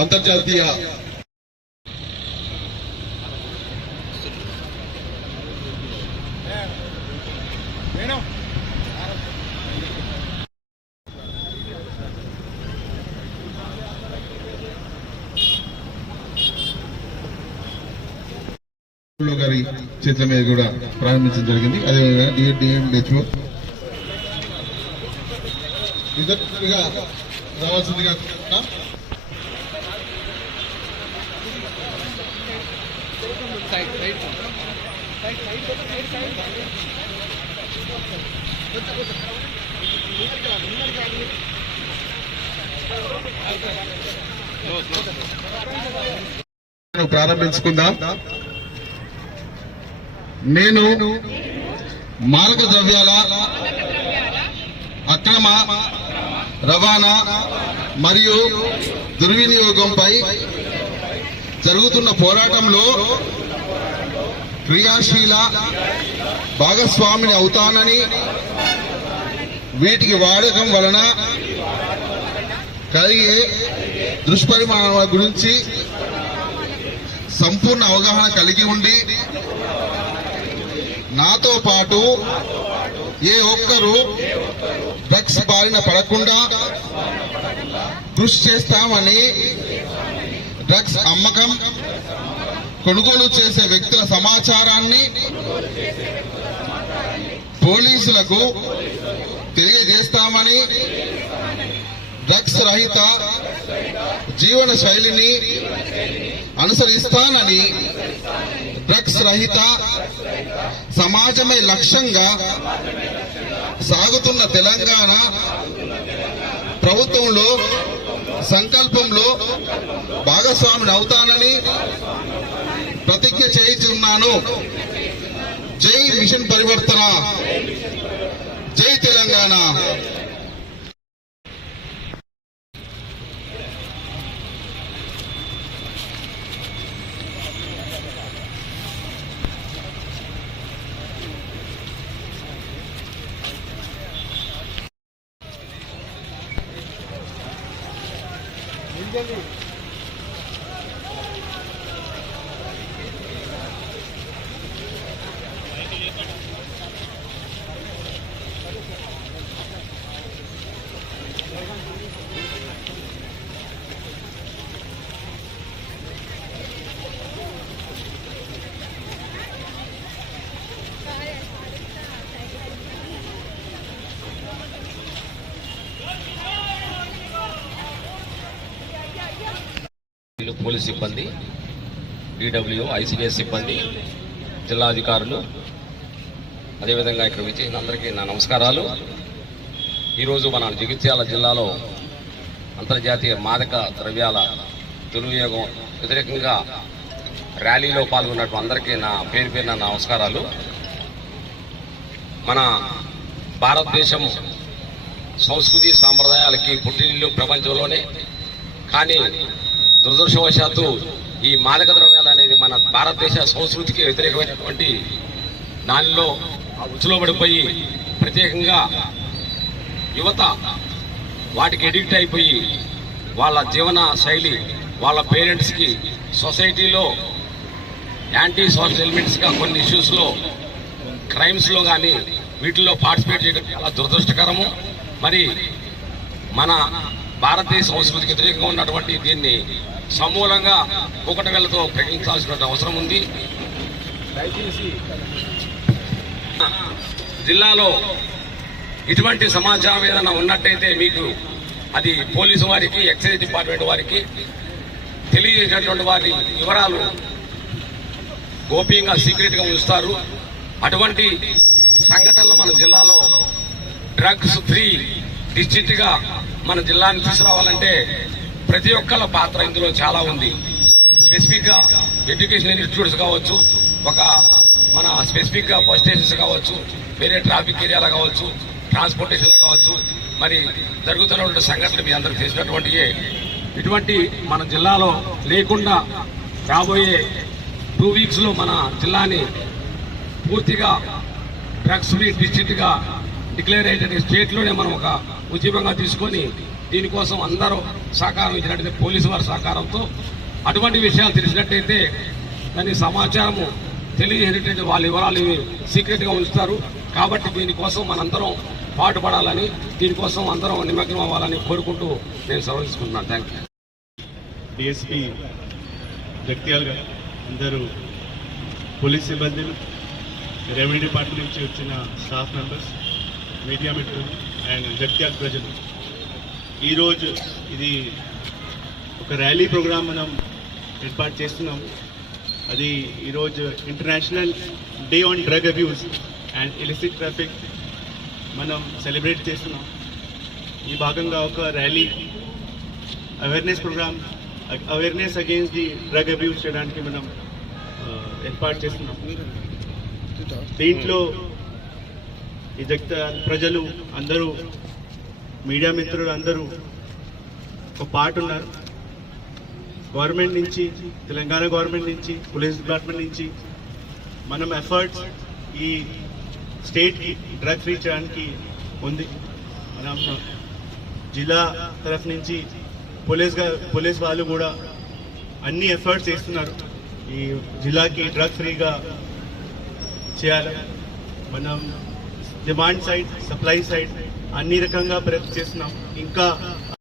అంతర్జాతీయ గారి చేతుల మీద కూడా ప్రారంభించడం జరిగింది. అదేవిధంగా డిఎంహెచ్ఓ ఇద్దరుగా రావాల్సిందిగా ప్రారంభించుకుందాం. నేను మారక ద్రవ్యాల అక్రమ రవాణా మరియు దుర్వినియోగంపై జరుగుతున్న పోరాటంలో క్రియాశీల భాగస్వామిని అవుతానని, వీటికి వాడకం వలన కలిగే దుష్పరిణామాల గురించి సంపూర్ణ అవగాహన కలిగి ఉండి నాతో పాటు ఏ ఒక్కరూ డ్రగ్స్ బారిన పడకుండా కృషి చేస్తామని, డ్రగ్స్ అమ్మకం కొనుగోలు చేసే వ్యక్తుల సమాచారాన్ని పోలీసులకు తెలియజేస్తామని, డ్రగ్స్ రహిత జీవన శైలిని అనుసరిస్తానని, డ్రగ్స్ రహిత సమాజమే లక్ష్యంగా సాగుతున్న తెలంగాణ ప్రభుత్వంలో సంకల్పంలో భాగస్వామిని అవుతానని ప్రతిజ్ఞ చేయించున్నాను. జై మిషన్ పరివర్తన, జై తెలంగాణ. పోలీస్ సిబ్బంది, డిడబ్ల్యూ, ఐసిడిఎస్ సిబ్బంది, జిల్లా అధికారులు, అదేవిధంగా ఇక్కడ విచ్చేసిన అందరికీ నా నమస్కారాలు. ఈరోజు మన జగిత్యాల జిల్లాలో అంతర్జాతీయ మాదక ద్రవ్యాల దుర్వినియోగం వ్యతిరేకంగా ర్యాలీలో పాల్గొన్నట్టు అందరికీ నా పేరు నా నమస్కారాలు. మన భారతదేశం సంస్కృతి సాంప్రదాయాలకి పుట్టినిల్లు ప్రపంచంలోనే. కానీ దురదృష్టవశాత్తు ఈ మాదక ద్రవ్యాలు అనేది మన భారతదేశ సంస్కృతికి వ్యతిరేకమైనటువంటి దానిలో ఉచ్చులో పడిపోయి ప్రత్యేకంగా యువత వాటికి ఎడిక్ట్ అయిపోయి వాళ్ళ జీవన శైలి, వాళ్ళ పేరెంట్స్కి, సొసైటీలో యాంటీ సోషల్ ఎలిమెంట్స్గా కొన్ని ఇష్యూస్లో, క్రైమ్స్లో కానీ వీటిల్లో పార్టిసిపేట్ చేయడం చాలా దురదృష్టకరము. మరి మన భారతీయ సంస్కృతికి వ్యతిరేకంగా ఉన్నటువంటి దీన్ని సమూలంగా ఒకటవేళతో ప్రకటించాల్సిన అవసరం ఉంది. దయచేసి జిల్లాలో ఇటువంటి సమాచారం ఏదైనా ఉన్నట్టయితే మీకు అది పోలీసు వారికి, ఎక్సైజ్ డిపార్ట్మెంట్ వారికి తెలియజేసినటువంటి వారి వివరాలు గోప్యంగా సీక్రెట్గా ఉంచుతారు. అటువంటి సంఘటనలు మన జిల్లాలో డ్రగ్స్ ఫ్రీ డిస్ట్రిక్ట్గా మన జిల్లాని తీసుకురావాలంటే ప్రతి ఒక్కళ్ళ పాత్ర ఇందులో చాలా ఉంది. స్పెసిఫిక్ గా ఎడ్యుకేషన్ ఇన్స్టిట్యూట్స్ కావచ్చు, ఒక మన స్పెసిఫిక్ గా బస్ స్టేషన్స్ కావచ్చు, వేరే ట్రాఫిక్ ఏరియాలో కావచ్చు, ట్రాన్స్పోర్టేషన్ కావచ్చు, మరి జరుగుతున్నటువంటి సంఘటనలు మీ అందరికి తెలిసినటువంటి ఇటువంటి మన జిల్లాలో లేకుండా రాబోయే 2 weeks లో మన జిల్లాని పూర్తిగా డ్రగ్స్ ఫ్రీ డిస్ట్రిక్ట్ గా డిక్లేర్ అయ్యేటటువంటి స్టేట్ లోనే మనం ఒక ఉద్యమంగా తీసుకొని దీనికోసం అందరూ సహకారం ఇచ్చినట్టయితే పోలీసు వారి సహకారంతో అటువంటి విషయాలు తెలిసినట్టయితే దాని సమాచారము తెలియజేసేటటువంటి వాళ్ళ వివరాలు సీక్రెట్ గా ఉంచుతారు. కాబట్టి దీనికోసం మనందరం పాటుపడాలని, దీనికోసం అందరం నిమగ్నం అవ్వాలని కోరుకుంటూ నేను సెలవు తీసుకుంటున్నాను. Thank you. డిఎస్పీ జగిత్యాల గారు, అందరూ పోలీస్ సిబ్బందులు, రెవెన్యూ డిపార్ట్మెంట్ నుంచి వచ్చిన స్టాఫ్ మెంబర్స్, మీడియా మిత్రులు అండ్ జగిత్యాల ప్రజలు, ఈరోజు ఇది ఒక ర్యాలీ ప్రోగ్రామ్ మనం ఏర్పాటు చేస్తున్నాం. అది ఈరోజు international day on drug abuse and illicit traffic మనం సెలబ్రేట్ చేస్తున్నాం. ఈ భాగంగా ఒక rally awareness programme, awareness against the drug abuse చేయడానికి మనం ఏర్పాటు చేస్తున్నాం. దీంట్లో ఈ జగిత్యాల ప్రజలు అందరూ, మీడియా మిత్రులు అందరూ ఒక పార్ట్ ఉన్నారు. గవర్నమెంట్ నుంచి, తెలంగాణ గవర్నమెంట్ నుంచి, పోలీస్ డిపార్ట్మెంట్ నుంచి మనం ఎఫర్ట్స్ ఈ స్టేట్కి డ్రగ్ ఫ్రీ చేయడానికి ఉంది. మనం జిల్లా తరఫు నుంచి పోలీస్ వాళ్ళు కూడా అన్ని ఎఫర్ట్స్ చేస్తున్నారు ఈ జిల్లాకి డ్రగ్ ఫ్రీగా చేయాలి. మనం డిమాండ్ సైడ్, సప్లై సైడ్ అన్ని రకంగా ప్రయత్నం చేస్తున్నాం. ఇంకా